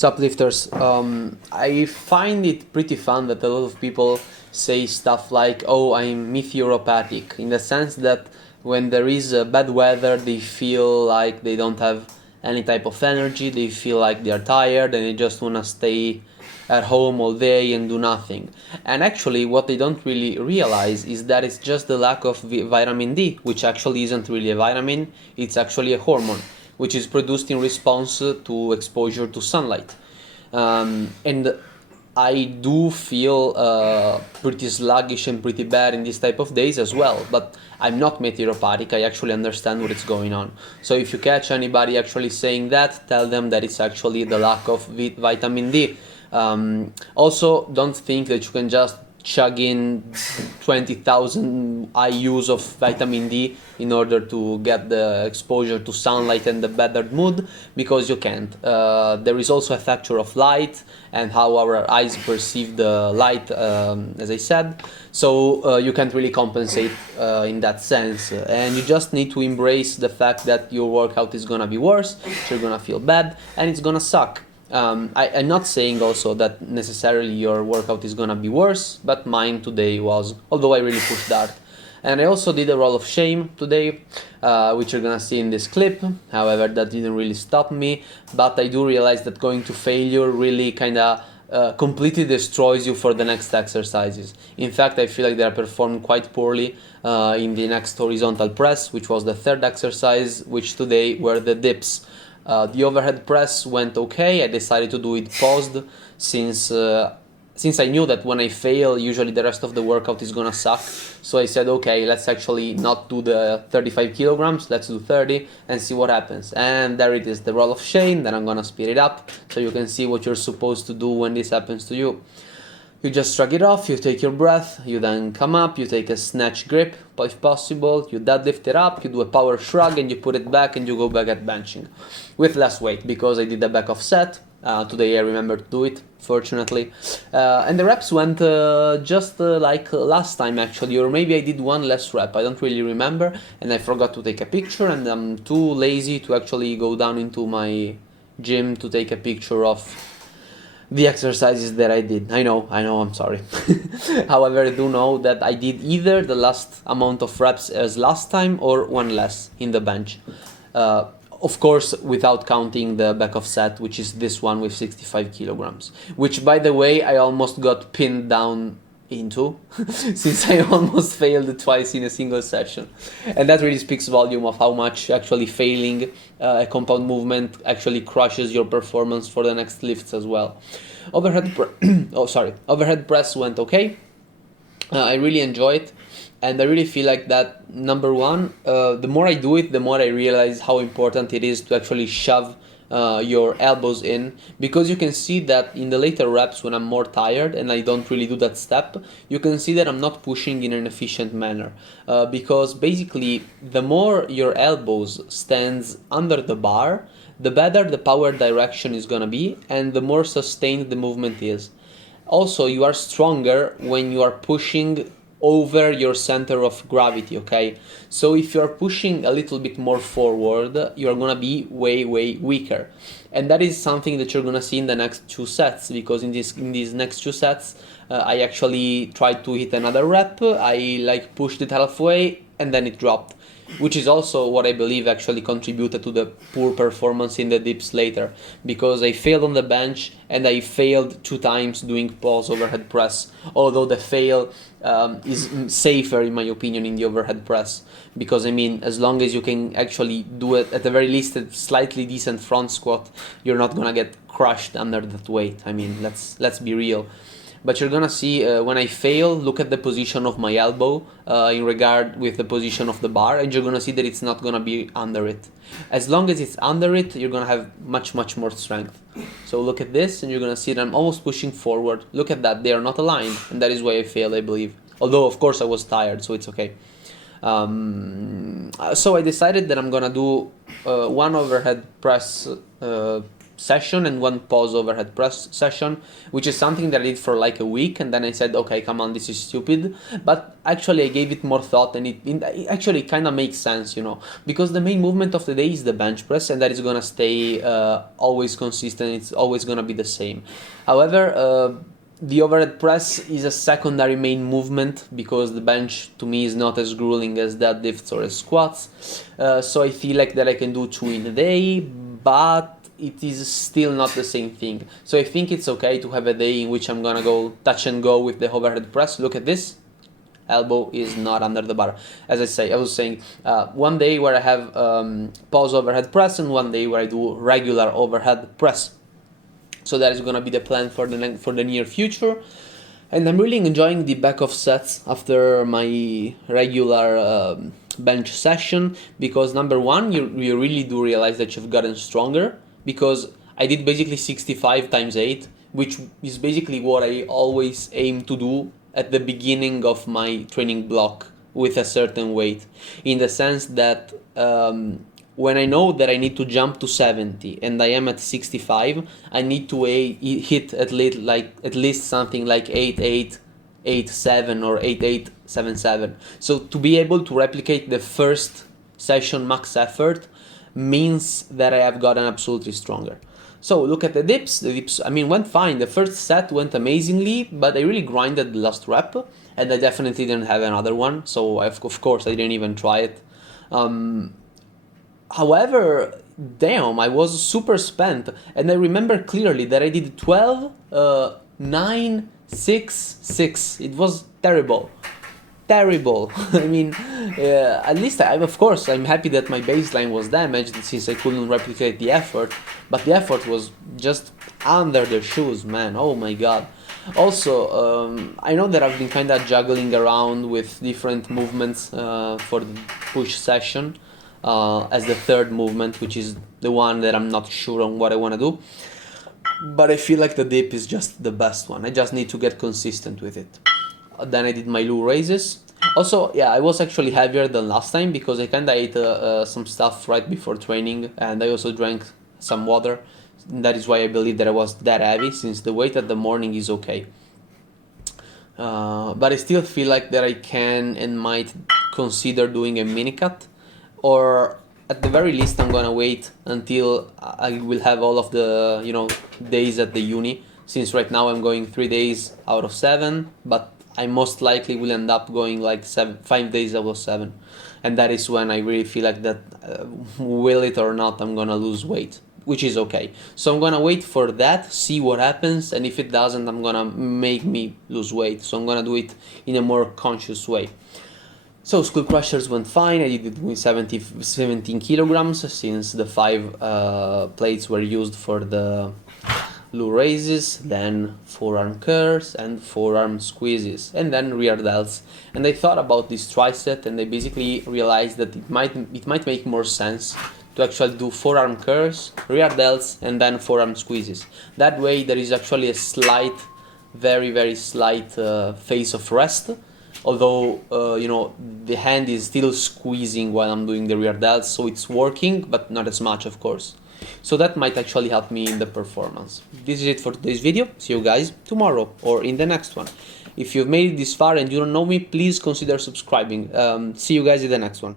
Suplifters, I find it pretty fun that a lot of people say stuff like, oh, I'm meteoropathic, in the sense that when there is bad weather, they feel like they don't have any type of energy, they feel like they're tired and they just want to stay at home all day and do nothing. And actually, what they don't really realize is that it's just the lack of vitamin D, which actually isn't really a vitamin, it's actually a hormone, which is produced in response to exposure to sunlight. And I do feel pretty sluggish and pretty bad in these type of days as well, but I'm not meteoropathic. I actually understand what is going on. So if you catch anybody actually saying that, tell them that it's actually the lack of vitamin D. Also, don't think that you can just chug in 20,000 IUs of vitamin D in order to get the exposure to sunlight and the better mood, because you can't. There is also a factor of light and how our eyes perceive the light, as I said. So you can't really compensate in that sense. And you just need to embrace the fact that your workout is gonna be worse, you're gonna feel bad, and it's gonna suck. I'm not saying also that necessarily your workout is gonna be worse, but mine today was, although I really pushed hard. And I also did a roll of shame today, which you're gonna see in this clip. However, that didn't really stop me, but I do realize that going to failure really kinda completely destroys you for the next exercises. In fact, I feel like that I performed quite poorly in the next horizontal press, which was the third exercise, which today were the dips. The overhead press went okay. I decided to do it paused since I knew that when I fail, usually the rest of the workout is gonna suck. So I said, okay, let's actually not do the 35 kilograms, let's do 30 and see what happens. And there it is, the roll of shame. Then I'm gonna speed it up so you can see what you're supposed to do when this happens to you. You just shrug it off, you take your breath, you then come up, you take a snatch grip, if possible, you deadlift it up, you do a power shrug and you put it back and you go back at benching. With less weight, because I did a back off set. Today I remembered to do it, fortunately. And the reps went just like last time actually, or maybe I did one less rep, I don't really remember, and I forgot to take a picture and I'm too lazy to actually go down into my gym to take a picture of the exercises that I did. I know, I'm sorry. However, I do know that I did either the last amount of reps as last time or one less in the bench. Of course, without counting the back of set, which is this one with 65 kilograms. Which, by the way, I almost got pinned down into since I almost failed twice in a single session. And that really speaks volume of how much actually failing a compound movement actually crushes your performance for the next lifts as well. Overhead press went okay. I really enjoy it, and I really feel like that, number one, the more I do it, the more I realize how important it is to actually shove your elbows in, because you can see that in the later reps when I'm more tired and I don't really do that step, you can see that I'm not pushing in an efficient manner, because basically the more your elbows stands under the bar, the better the power direction is gonna be and the more sustained the movement is. Also, you are stronger when you are pushing over your center of gravity, okay? So if you're pushing a little bit more forward, you're gonna be way weaker. And that is something that you're gonna see in the next two sets, because in these next two sets, I actually tried to hit another rep, I pushed it halfway and then it dropped, which is also what I believe actually contributed to the poor performance in the dips later, because I failed on the bench and I failed 2 times doing pause overhead press, although the fail is safer in my opinion in the overhead press, because I mean, as long as you can actually do it at the very least a slightly decent front squat, you're not gonna get crushed under that weight. I mean, let's be real. But you're gonna see when I fail, look at the position of my elbow in regard with the position of the bar, and you're gonna see that it's not gonna be under it. As long as it's under it, you're gonna have much more strength. So look at this, and you're gonna see that I'm almost pushing forward. Look at that, they are not aligned, and that is why I failed, I believe. Although, of course, I was tired, so it's okay. So I decided that I'm gonna do one overhead press session and one pause overhead press session, which is something that I did for like a week, and then I said, okay, come on, this is stupid. But actually I gave it more thought, and it actually kind of makes sense, you know, because the main movement of the day is the bench press, and that is gonna stay always consistent. It's always gonna be the same. However, the overhead press is a secondary main movement because the bench to me is not as grueling as deadlifts or as squats. So I feel like that I can do 2 in a day, but it is still not the same thing. So I think it's okay to have a day in which I'm gonna go touch and go with the overhead press. Look at this. Elbow is not under the bar. As I was saying, one day where I have pause overhead press and one day where I do regular overhead press. So that is gonna be the plan for the near future, and I'm really enjoying the back of sets after my regular bench session, because number one, you really do realize that you've gotten stronger, because I did basically 65 times 8, which is basically what I always aim to do at the beginning of my training block with a certain weight, in the sense that when I know that I need to jump to 70 and I am at 65, I need to hit at least something like 8887 or 8877. So to be able to replicate the first session max effort means that I have gotten absolutely stronger. So look at the dips. The dips, I mean, went fine. The first set went amazingly, but I really grinded the last rep, and I definitely didn't have another one. So of course I didn't even try it. However, damn, I was super spent, and I remember clearly that I did 12, 9, 6, 6. It was terrible. Terrible. I mean, at least, of course, I'm happy that my baseline was damaged since I couldn't replicate the effort, but the effort was just under the shoes, man. Oh my god. Also, I know that I've been kind of juggling around with different movements for the push session. As the third movement, which is the one that I'm not sure on what I want to do, but I feel like the dip is just the best one. I just need to get consistent with it. Then I did my low raises. Also, yeah, I was actually heavier than last time because I kinda ate some stuff right before training, and I also drank some water. That is why I believe that I was that heavy, since the weight at the morning is okay. But I still feel like that I can and might consider doing a mini cut, or at the very least I'm gonna wait until I will have all of the days at the uni, since right now I'm going 3 days out of 7, but I most likely will end up going like 5 days out of 7, and that is when I really feel like that will it or not I'm gonna lose weight, which is okay. So I'm gonna wait for that, see what happens, and if it doesn't, I'm gonna make me lose weight. So I'm gonna do it in a more conscious way. So skull crushers went fine. I did it with 17 kilograms, since the 5 plates were used for the low raises, then forearm curls and forearm squeezes, and then rear delts. And I thought about this tricep, and I basically realized that it might make more sense to actually do forearm curls, rear delts, and then forearm squeezes. That way there is actually a slight, very slight phase of rest, although the hand is still squeezing while I'm doing the rear delts, so it's working, but not as much, of course. So that might actually help me in the performance. This is it for today's video. See you guys tomorrow or in the next one. If you've made it this far and you don't know me, please consider subscribing. See you guys in the next one.